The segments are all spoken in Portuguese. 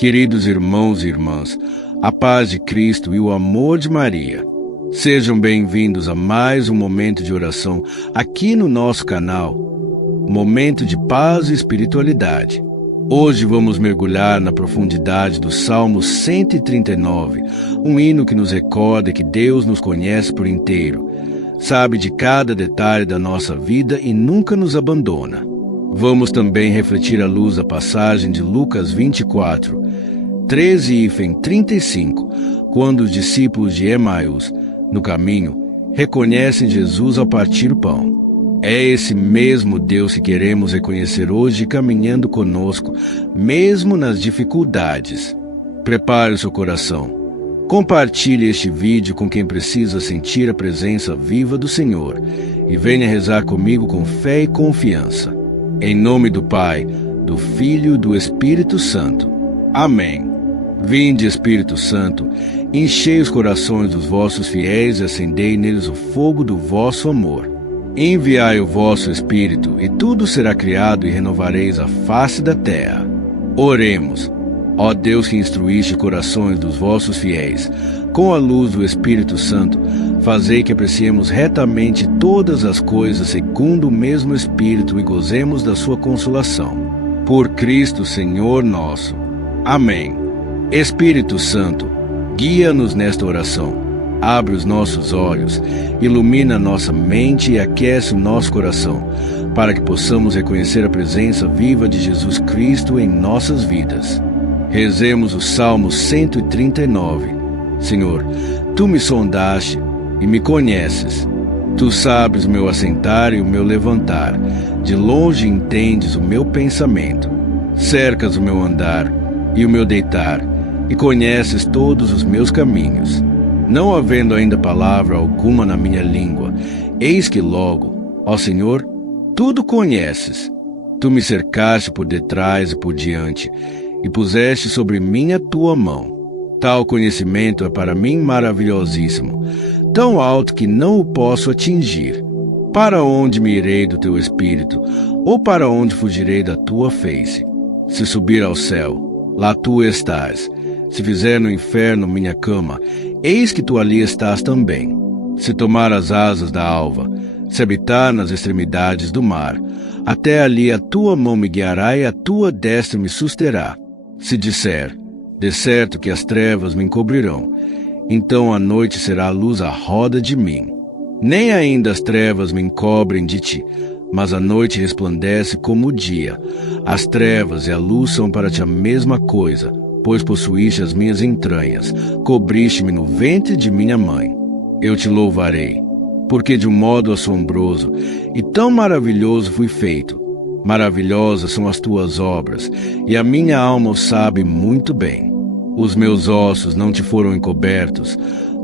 Queridos irmãos e irmãs, a paz de Cristo e o amor de Maria. Sejam bem-vindos a mais um momento de oração aqui no nosso canal, Momento de Paz e Espiritualidade. Hoje vamos mergulhar na profundidade do Salmo 139, um hino que nos recorda que Deus nos conhece por inteiro, sabe de cada detalhe da nossa vida e nunca nos abandona. Vamos também refletir à luz da passagem de Lucas 24, 13-35, quando os discípulos de Emaús, no caminho, reconhecem Jesus ao partir o pão. É esse mesmo Deus que queremos reconhecer hoje caminhando conosco, mesmo nas dificuldades. Prepare o seu coração. Compartilhe este vídeo com quem precisa sentir a presença viva do Senhor e venha rezar comigo com fé e confiança. Em nome do Pai, do Filho e do Espírito Santo. Amém. Vinde, Espírito Santo, enchei os corações dos vossos fiéis e acendei neles o fogo do vosso amor. Enviai o vosso Espírito, e tudo será criado, e renovareis a face da terra. Oremos. Ó Deus que instruíste corações dos vossos fiéis, com a luz do Espírito Santo, fazei que apreciemos retamente todas as coisas segundo o mesmo Espírito e gozemos da sua consolação. Por Cristo, Senhor nosso. Amém. Espírito Santo, guia-nos nesta oração. Abre os nossos olhos, ilumina nossa mente e aquece o nosso coração, para que possamos reconhecer a presença viva de Jesus Cristo em nossas vidas. Rezemos o Salmo 139. Senhor, Tu me sondaste e me conheces. Tu sabes o meu assentar e o meu levantar. De longe entendes o meu pensamento. Cercas o meu andar e o meu deitar, e conheces todos os meus caminhos. Não havendo ainda palavra alguma na minha língua, eis que logo, ó Senhor, tudo conheces. Tu me cercaste por detrás e por diante, e puseste sobre mim a tua mão. Tal conhecimento é para mim maravilhosíssimo, tão alto que não o posso atingir. Para onde me irei do teu espírito, ou para onde fugirei da tua face? Se subir ao céu, lá tu estás. Se fizer no inferno minha cama, eis que tu ali estás também. Se tomar as asas da alva, se habitar nas extremidades do mar, até ali a tua mão me guiará e a tua destra me susterá. Se disser, de certo que as trevas me encobrirão, então a noite será a luz à roda de mim. Nem ainda as trevas me encobrem de ti, mas a noite resplandece como o dia. As trevas e a luz são para ti a mesma coisa, pois possuíste as minhas entranhas, cobriste-me no ventre de minha mãe. Eu te louvarei, porque de um modo assombroso e tão maravilhoso fui feito. Maravilhosas são as tuas obras, e a minha alma o sabe muito bem. Os meus ossos não te foram encobertos,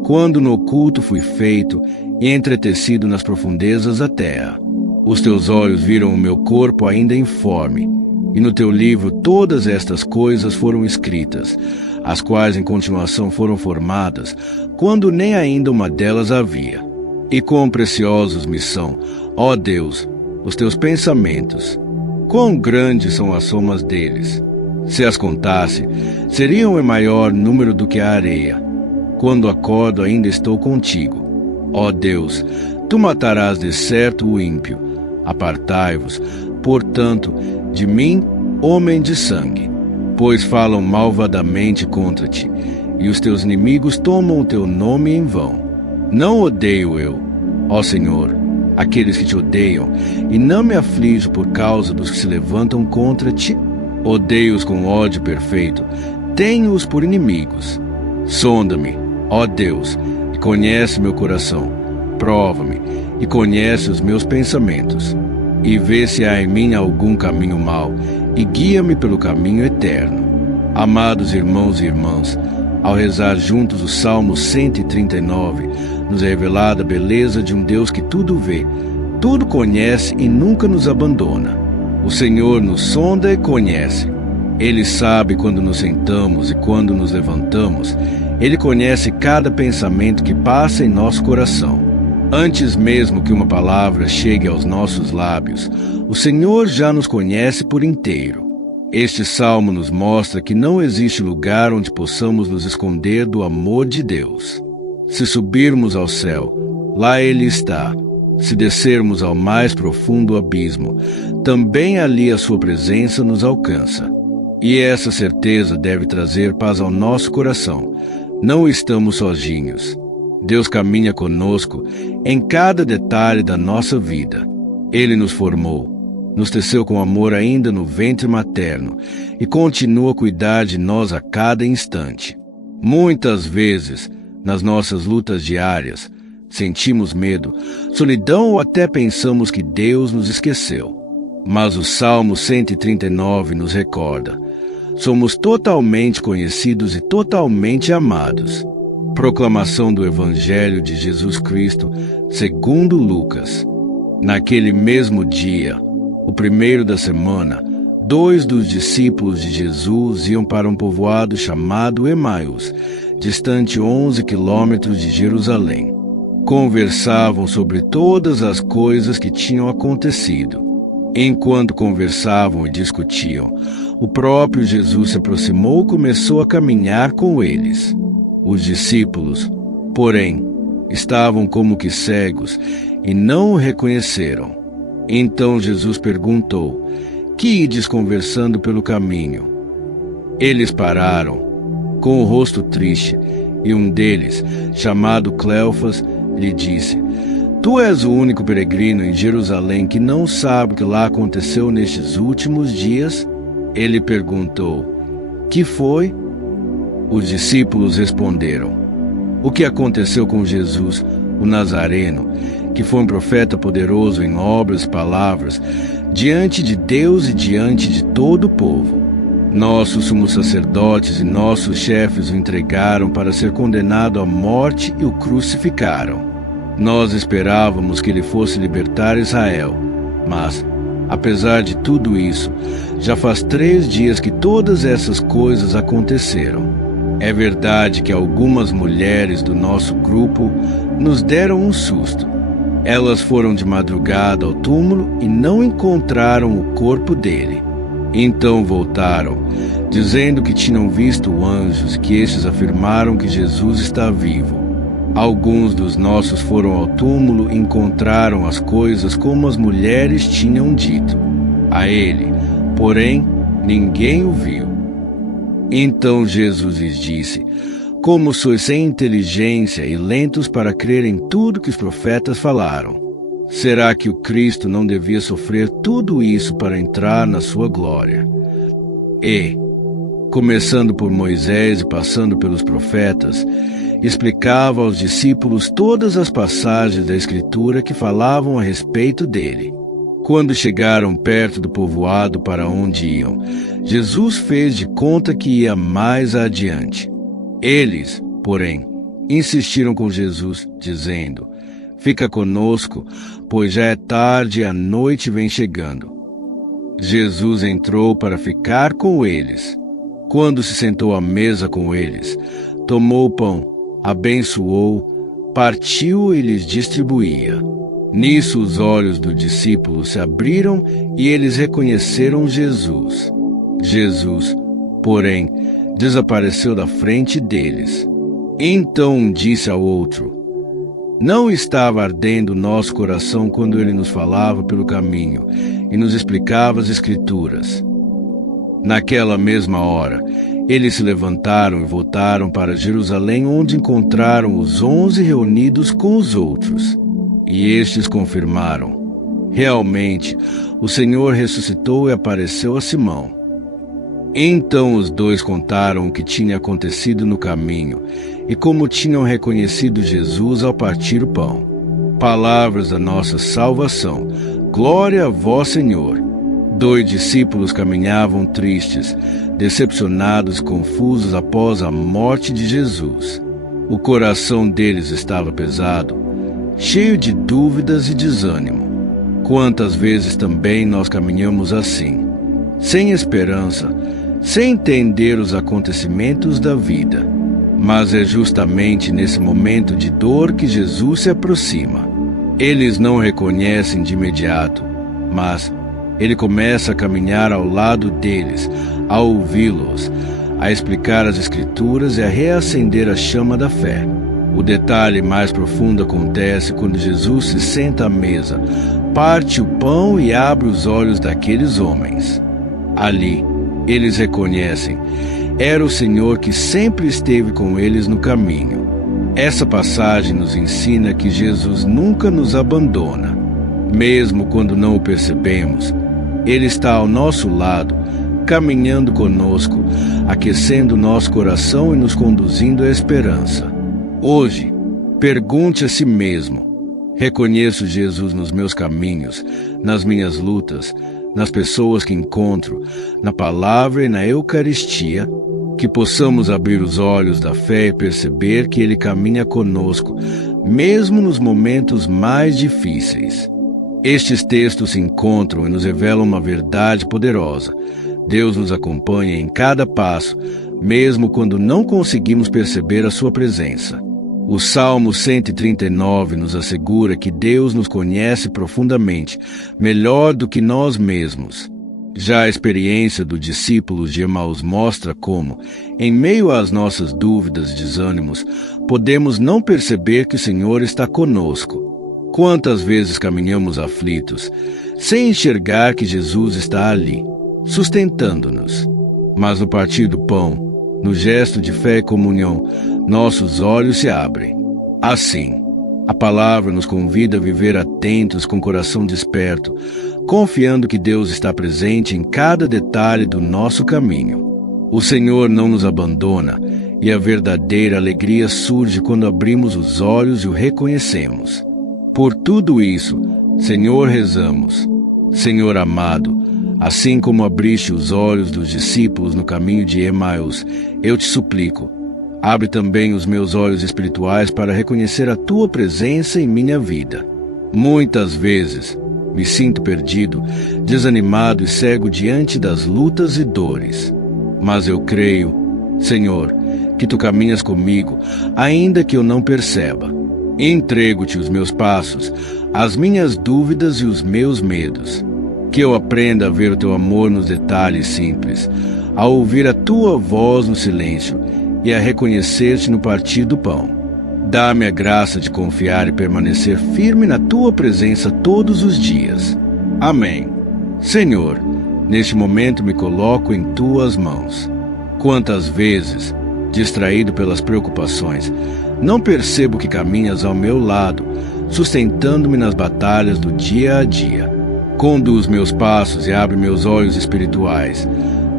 quando no oculto fui feito e entretecido nas profundezas da terra. Os teus olhos viram o meu corpo ainda informe, e no teu livro todas estas coisas foram escritas, as quais em continuação foram formadas, quando nem ainda uma delas havia. E quão preciosos me são, ó Deus, os teus pensamentos. Quão grandes são as somas deles. Se as contasse, seriam em maior número do que a areia. Quando acordo ainda estou contigo. Ó Deus, tu matarás de certo o ímpio. Apartai-vos, portanto, de mim, homem de sangue, pois falam malvadamente contra ti, e os teus inimigos tomam o teu nome em vão. Não odeio eu, ó Senhor, aqueles que te odeiam, e não me aflijo por causa dos que se levantam contra ti. Odeio-os com ódio perfeito, tenho-os por inimigos. Sonda-me, ó Deus, e conhece meu coração. Prova-me, e conhece os meus pensamentos. E vê se há em mim algum caminho mau, e guia-me pelo caminho eterno. Amados irmãos e irmãs, ao rezar juntos o Salmo 139, nos é revelada a beleza de um Deus que tudo vê, tudo conhece e nunca nos abandona. O Senhor nos sonda e conhece. Ele sabe quando nos sentamos e quando nos levantamos. Ele conhece cada pensamento que passa em nosso coração. Antes mesmo que uma palavra chegue aos nossos lábios, o Senhor já nos conhece por inteiro. Este salmo nos mostra que não existe lugar onde possamos nos esconder do amor de Deus. Se subirmos ao céu, lá Ele está. Se descermos ao mais profundo abismo, também ali a sua presença nos alcança. E essa certeza deve trazer paz ao nosso coração. Não estamos sozinhos. Deus caminha conosco em cada detalhe da nossa vida. Ele nos formou, nos teceu com amor ainda no ventre materno e continua a cuidar de nós a cada instante. Muitas vezes, nas nossas lutas diárias, sentimos medo, solidão ou até pensamos que Deus nos esqueceu. Mas o Salmo 139 nos recorda: somos totalmente conhecidos e totalmente amados. Proclamação do Evangelho de Jesus Cristo, segundo Lucas. Naquele mesmo dia, o primeiro da semana, 2 dos discípulos de Jesus iam para um povoado chamado Emaús, distante 11 quilômetros de Jerusalém. Conversavam sobre todas as coisas que tinham acontecido. Enquanto conversavam e discutiam, o próprio Jesus se aproximou e começou a caminhar com eles. Os discípulos, porém, estavam como que cegos e não o reconheceram. Então Jesus perguntou: "Que ides conversando pelo caminho?" Eles pararam, com o rosto triste, e um deles, chamado Cleofas, lhe disse: "Tu és o único peregrino em Jerusalém que não sabe o que lá aconteceu nestes últimos dias?" Ele perguntou: "Que foi?" Os discípulos responderam: "O que aconteceu com Jesus, o Nazareno, que foi um profeta poderoso em obras e palavras, diante de Deus e diante de todo o povo. Nossos sumos sacerdotes e nossos chefes o entregaram para ser condenado à morte e o crucificaram. Nós esperávamos que ele fosse libertar Israel, mas, apesar de tudo isso, já faz 3 dias que todas essas coisas aconteceram. É verdade que algumas mulheres do nosso grupo nos deram um susto. Elas foram de madrugada ao túmulo e não encontraram o corpo dele. Então voltaram, dizendo que tinham visto anjos, que estes afirmaram que Jesus está vivo. Alguns dos nossos foram ao túmulo e encontraram as coisas como as mulheres tinham dito a ele, porém ninguém o viu." Então Jesus lhes disse: "Como sois sem inteligência e lentos para crer em tudo que os profetas falaram. Será que o Cristo não devia sofrer tudo isso para entrar na sua glória?" E, começando por Moisés e passando pelos profetas, explicava aos discípulos todas as passagens da Escritura que falavam a respeito dele. Quando chegaram perto do povoado para onde iam, Jesus fez de conta que ia mais adiante. Eles, porém, insistiram com Jesus, dizendo: "Fica conosco, pois já é tarde e a noite vem chegando." Jesus entrou para ficar com eles. Quando se sentou à mesa com eles, tomou o pão, abençoou, partiu e lhes distribuía. Nisso os olhos dos discípulos se abriram e eles reconheceram Jesus. Jesus, porém, desapareceu da frente deles. Então um disse ao outro: "Não estava ardendo o nosso coração quando ele nos falava pelo caminho e nos explicava as Escrituras?" Naquela mesma hora, eles se levantaram e voltaram para Jerusalém, onde encontraram os 11 reunidos com os outros. E estes confirmaram: "Realmente, o Senhor ressuscitou e apareceu a Simão." Então os 2 contaram o que tinha acontecido no caminho e como tinham reconhecido Jesus ao partir o pão. Palavras da nossa salvação. Glória a vós, Senhor. 2 discípulos caminhavam tristes, decepcionados e confusos após a morte de Jesus. O coração deles estava pesado, cheio de dúvidas e desânimo. Quantas vezes também nós caminhamos assim, sem esperança, sem entender os acontecimentos da vida. Mas é justamente nesse momento de dor que Jesus se aproxima. Eles não reconhecem de imediato, mas, Ele começa a caminhar ao lado deles, a ouvi-los, a explicar as Escrituras e a reacender a chama da fé. O detalhe mais profundo acontece quando Jesus se senta à mesa, parte o pão e abre os olhos daqueles homens. Ali, eles reconhecem: era o Senhor que sempre esteve com eles no caminho. Essa passagem nos ensina que Jesus nunca nos abandona. Mesmo quando não o percebemos, Ele está ao nosso lado, caminhando conosco, aquecendo nosso coração e nos conduzindo à esperança. Hoje, pergunte a si mesmo: reconheço Jesus nos meus caminhos, nas minhas lutas, nas pessoas que encontro, na palavra e na Eucaristia? Que possamos abrir os olhos da fé e perceber que Ele caminha conosco, mesmo nos momentos mais difíceis. Estes textos se encontram e nos revelam uma verdade poderosa. Deus nos acompanha em cada passo, mesmo quando não conseguimos perceber a sua presença. O Salmo 139 nos assegura que Deus nos conhece profundamente, melhor do que nós mesmos. Já a experiência dos discípulos de Emaús mostra como, em meio às nossas dúvidas e desânimos, podemos não perceber que o Senhor está conosco. Quantas vezes caminhamos aflitos, sem enxergar que Jesus está ali, sustentando-nos. Mas no partir do pão, no gesto de fé e comunhão, nossos olhos se abrem. Assim, a palavra nos convida a viver atentos com o coração desperto, confiando que Deus está presente em cada detalhe do nosso caminho. O Senhor não nos abandona e a verdadeira alegria surge quando abrimos os olhos e o reconhecemos. Por tudo isso, Senhor, rezamos. Senhor amado, assim como abriste os olhos dos discípulos no caminho de Emaús, eu te suplico, abre também os meus olhos espirituais para reconhecer a tua presença em minha vida. Muitas vezes me sinto perdido, desanimado e cego diante das lutas e dores. Mas eu creio, Senhor, que tu caminhas comigo, ainda que eu não perceba. Entrego-te os meus passos, as minhas dúvidas e os meus medos. Que eu aprenda a ver o teu amor nos detalhes simples, a ouvir a tua voz no silêncio e a reconhecer-te no partir do pão. Dá-me a graça de confiar e permanecer firme na tua presença todos os dias. Amém. Senhor, neste momento me coloco em tuas mãos. Quantas vezes, distraído pelas preocupações, não percebo que caminhas ao meu lado, sustentando-me nas batalhas do dia a dia. Conduz meus passos e abre meus olhos espirituais,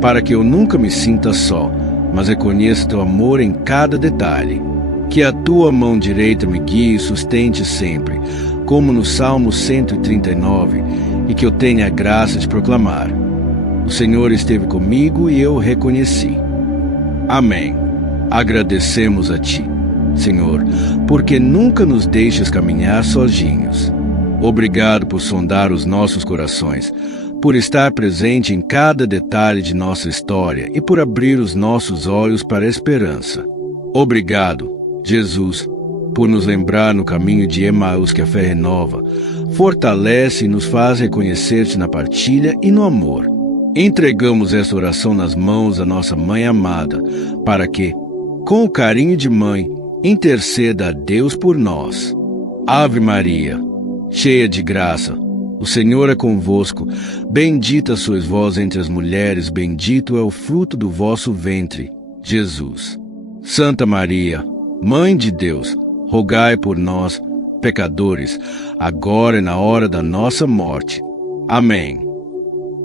para que eu nunca me sinta só, mas reconheça teu amor em cada detalhe. Que a tua mão direita me guie e sustente sempre, como no Salmo 139, e que eu tenha a graça de proclamar: o Senhor esteve comigo e eu o reconheci. Amém. Agradecemos a ti, Senhor, porque nunca nos deixes caminhar sozinhos. Obrigado por sondar os nossos corações, por estar presente em cada detalhe de nossa história e por abrir os nossos olhos para a esperança. Obrigado, Jesus, por nos lembrar no caminho de Emaús que a fé renova, fortalece e nos faz reconhecer-te na partilha e no amor. Entregamos esta oração nas mãos da nossa Mãe amada, para que, com o carinho de mãe, interceda a Deus por nós. Ave Maria, cheia de graça, o Senhor é convosco, bendita sois vós entre as mulheres, bendito é o fruto do vosso ventre, Jesus. Santa Maria, Mãe de Deus, rogai por nós, pecadores, agora e na hora da nossa morte. Amém.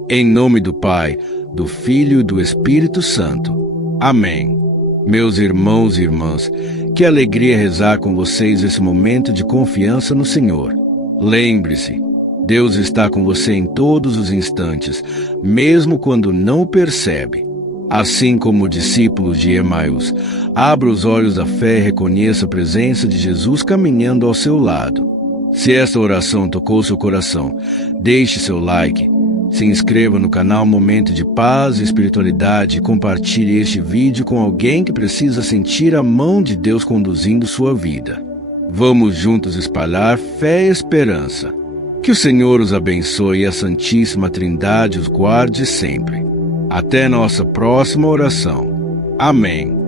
Em nome do Pai, do Filho e do Espírito Santo. Amém. Meus irmãos e irmãs, que alegria rezar com vocês esse momento de confiança no Senhor. Lembre-se, Deus está com você em todos os instantes, mesmo quando não o percebe. Assim como discípulos de Emaús, abra os olhos da fé e reconheça a presença de Jesus caminhando ao seu lado. Se esta oração tocou seu coração, deixe seu like, se inscreva no canal Momento de Paz e Espiritualidade e compartilhe este vídeo com alguém que precisa sentir a mão de Deus conduzindo sua vida. Vamos juntos espalhar fé e esperança. Que o Senhor os abençoe e a Santíssima Trindade os guarde sempre. Até nossa próxima oração. Amém.